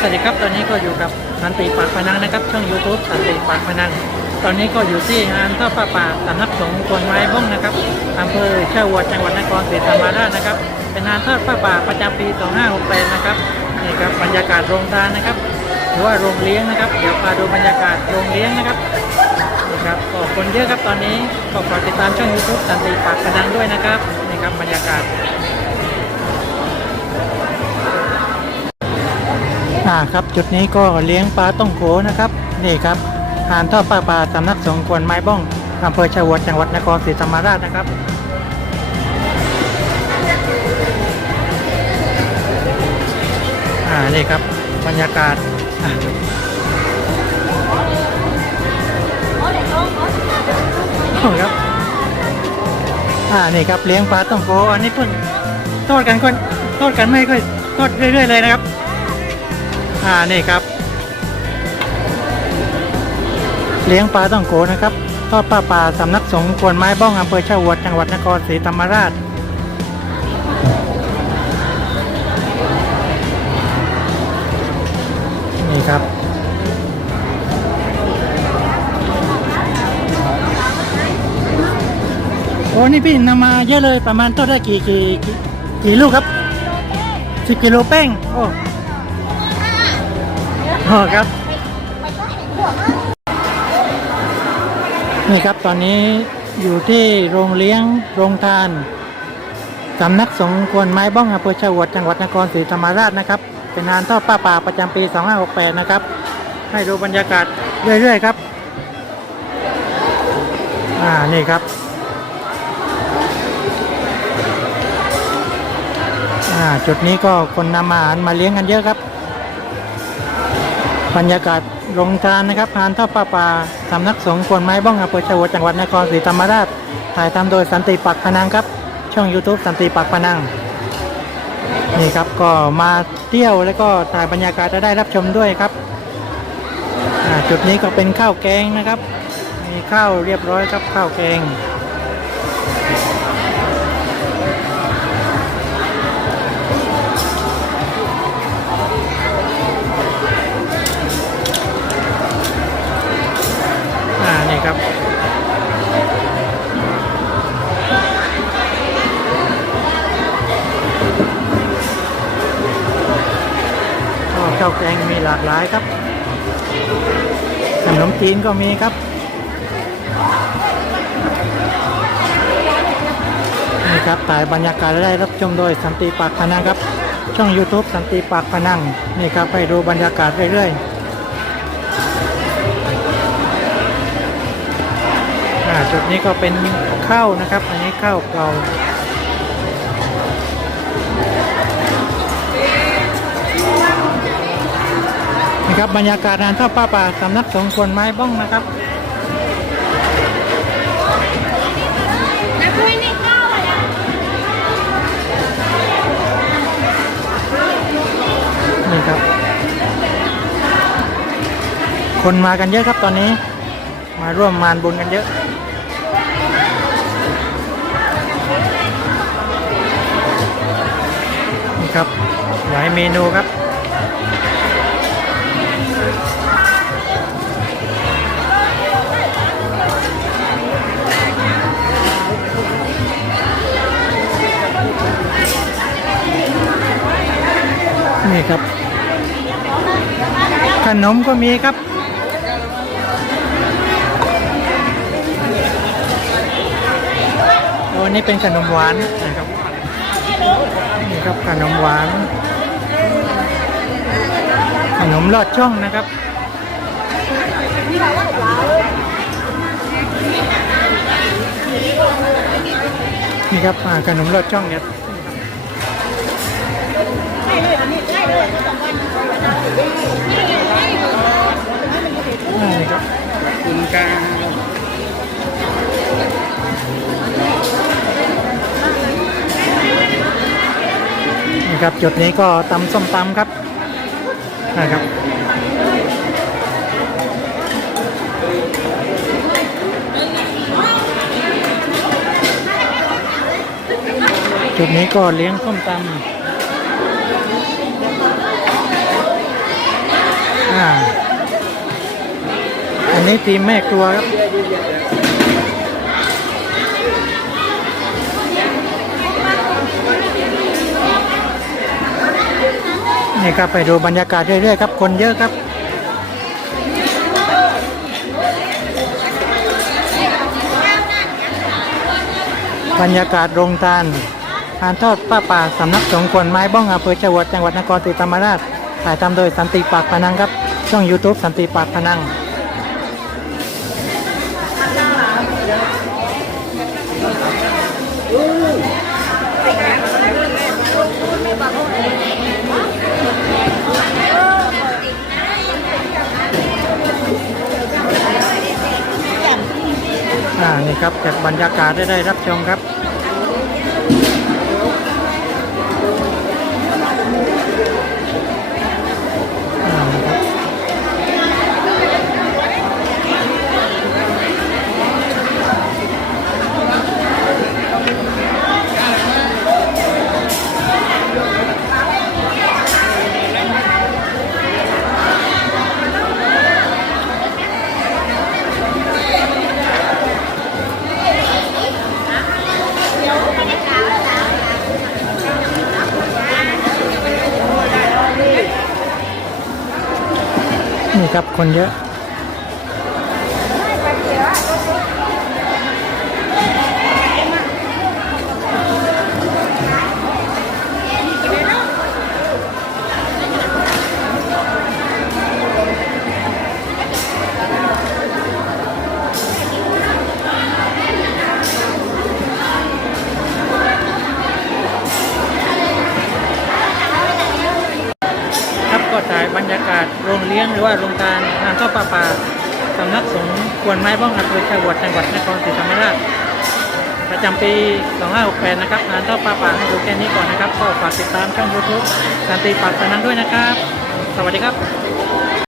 สวัสดีครับ ตอนนี้ก็อยู่กับสันติปากพนังนะครับ ช่อง YouTube สันติปากพนัง ตอนนี้ก็อยู่ที่งานทอดผ้าป่าสำนักสงฆ์ควนไม้บ้องนะครับอำเภอเชียวัวจังหวัดนครศรีธรรมราชนะครับ เป็นงานทอดผ้าป่าประจำปี 2568 นะครับนี่ครับบรรยากาศโรงทานนะครับ หรือว่าโรงเลี้ยงนะครับ เดี๋ยวพาดูบรรยากาศโรงเลี้ยงนะครับนี่ครับก็คนเยอะครับตอนนี้ก็ฝากติดตามช่อง YouTube สันติปากพนังด้วยนะครับนี่ครับบรรยากาศ อ่าครับจุดนี้ก็เลี้ยงปลาต้องโขนะครับนี่ครับหานท่อปลาปลาสำนักสงควนไม้บ้องอำเภอชะอวดจังหวัดนครศรีธรรมราชนะครับอ่านี่ครับบรรยากาศอะโอ้ครับอ่านี่ครับเลี้ยงปลาต้องโขอันนี้เพิ่นทอดกันคนทอดกันไม่ค่อยทอดเรื่อยๆเลยนะครับ อ่านี่ครับ เลี้ยงปลาต้องโกนะครับทอดปลาป่าสำนักสงฆ์ควนไม้บ้องอำเภอชะอวดจังหวัดนครศรีธรรมราช นี่ครับโอ้นี่พี่นำมาเยอะเลยประมาณต้นได้กี่กี่กี่ลูกครับสิบกิโลแป้งโอ้ โอ้ครับ นี่ครับตอนนี้อยู่ที่โรงเลี้ยงโรงทานสำนักสงฆ์ควนไม้บ้องอำเภอชวดจังหวัดนครศรีธรรมราชนะครับ เป็นงานทอดป้าป่าประจำปี 2568 นะครับ ให้ดูบรรยากาศเรื่อยๆครับ อ่า นี่ครับ อ่า จุดนี้ก็คนนำอาหารมาเลี้ยงกันเยอะครับ บรรยากาศโรงทานนะครับงานทอดป้าป่าสำนักสงฆ์ควนไม้บ้องอำเภอชวดจังหวัดนครศรีธรรมราช ถ่ายทำโดยสันติปักพนังครับ ช่อง YouTube สันติปักพนัง นี่ครับก็มาเที่ยวแล้วก็ถ่ายบรรยากาศจะได้รับชมด้วยครับ จุดนี้ก็เป็นข้าวแกงนะครับ มีข้าวเรียบร้อยครับข้าวแกง ข้าวแกงมีหลากหลายครับ ขนมจีนก็มีครับนี่ครับถ่ายบรรยากาศได้รับชมโดยสันติปากพนังครับ ช่อง YouTube สันติปากพนังนี่ครับไปดูบรรยากาศเรื่อยๆอ่าจุดนี้ก็เป็นข้าวนะครับ อันนี้ข้าวเก่า บบรรยากาศงานทอดป้าป่าสำนักสงฆ์คนไม้บ้องนะครับนะนี่ครับ คนมากันเยอะครับตอนนี้ มาร่วมมานบุญกันเยอะนี่ครับหลายเมนูครับ นี่ครับ ขนมก็มีครับโอ้นี่เป็นขนมหวานนะครับนี่ครับขนมหวาน ขนมลอดช่องนะครับนี่ครับอ่าขนมลอดช่องเนี่ย ครับคุณกานี่ครับจุดนี้ก็ตำส้มตำครับนะครับจุดนี้ก็เลี้ยงส้มตำ นี้ทีมแม่ครัวครับนี่ครับไปดูบรรยากาศเรื่อยๆครับ คนเยอะครับบรรยากาศโรงทานทานทอดป้าป่าสำนักสงฆ์ควนไม้บ้องอำเภอชวดจังหวัดนครศรีธรรมราชถ่ายทำโดยสันติปากพนังครับ ช่อง YouTube สันติปากพนัง อ่านี่ครับจากบรรยากาศได้ได้รับชมครับ ครับคนเยอะ รือว่าโรงการงานทอดปลาป่าสำนักสงฆ์ควนไม้บ้องอำเภอชวดจังหวัดนครศรีธรรมราชประจำปี 2568 นะครับงานทอดปลาป่าให้ดูแค่นี้ก่อนนะครับก็ฝากติดตามช่องยูทูบการตีปากพนังด้วยนะครับ สวัสดีครับ